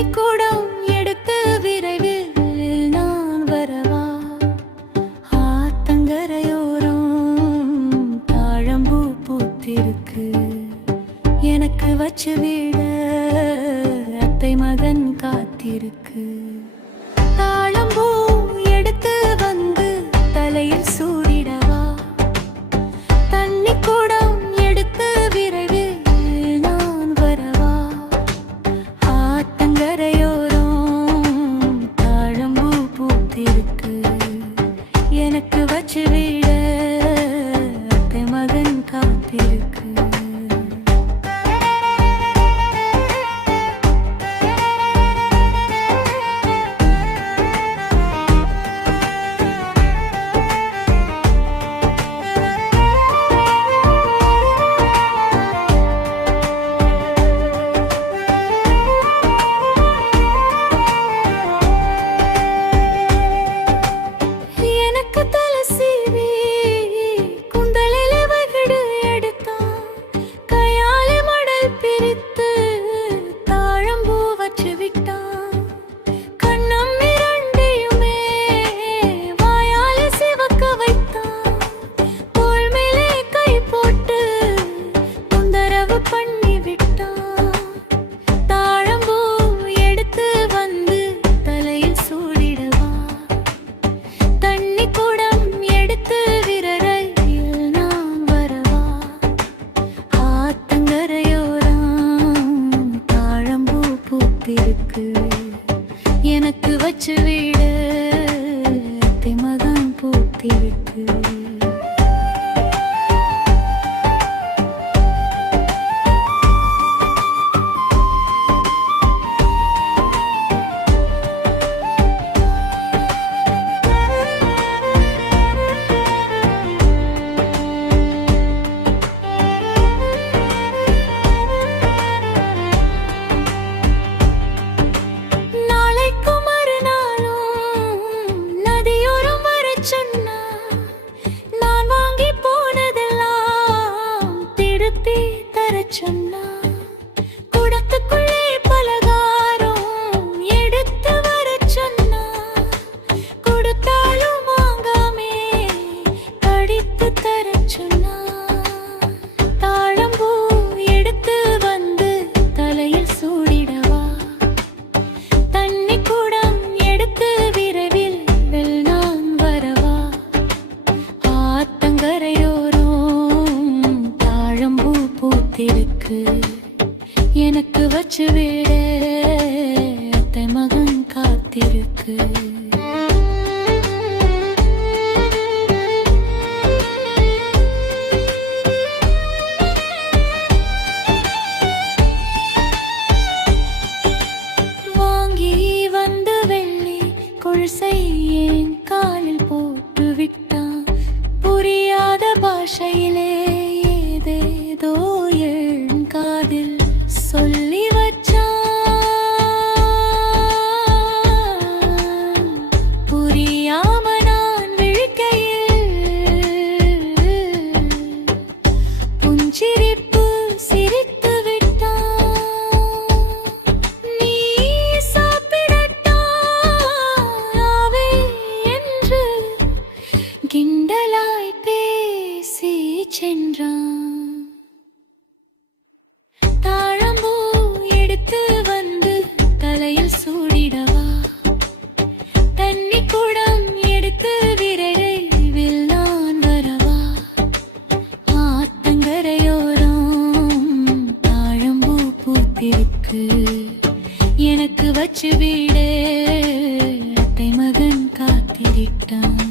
தண்ணி கூடம் எடுத்து விரைவில் நான் வரவா? ஆத்தங்கரையோரம் தாழம்பூ பூத்திருக்கு, எனக்கு வச்சு விட அத்தை மகன் காத்திருக்கு. தாழம்பூ எடுத்து வந்து தலையில் சூடிடவா? தண்ணி கூடம் எடுத்து விரைவில் நான் வரவா? ஆத்தங்கரையோரம் தாழம்பூ பூத்திருக்கு, எனக்கு வச்சு விட அத்தை மகன் காத்திருக்கு. எனக்கு வச்சு விட அத்தை மகன் பூத்திருக்கு. சொன்னா குடத்துக்குள்ளே பலகாரம் எடுத்து வர சொன்னா, கொடுத்தாலும் வாங்காமே கடித்து தர சொன்னா. தாழம்பூ எடுத்து வந்து தலையில் சூடிடவா? தண்ணி கூடம் எடுத்து விரைவில் நான் வரவா? ஆத்தங்கரையோரம் தாழம்பூ பூத்திருக்கு, எனக்கு வச்சு விட அத்தை மகன் காத்திருக்கு. வாங்கி வந்து வெள்ளி கொலுசை என் காலில் போட்டு விட்டான், புரியாத பாஷையிலே ஏதேதோ என் காதில் சொல்லி வச்சான். புரியாம நான் விழிக்கையில் புஞ்சிரிப்பு சிரித்து விட்டான். நீ சாப்பிடட்டாவே என்று கிண்டலாய் பேசி சென்றான். தாழம்பூ எடுத்து வந்து தலையில் சூடிடவா? தண்ணி கூடம் எடுத்து விரைவில் நான் வரவா? ஆத்தங்கரையோரம் தாழம்பூ பூத்திருக்கு, எனக்கு வச்சு விட அத்தை மகன் காத்திருக்கான்.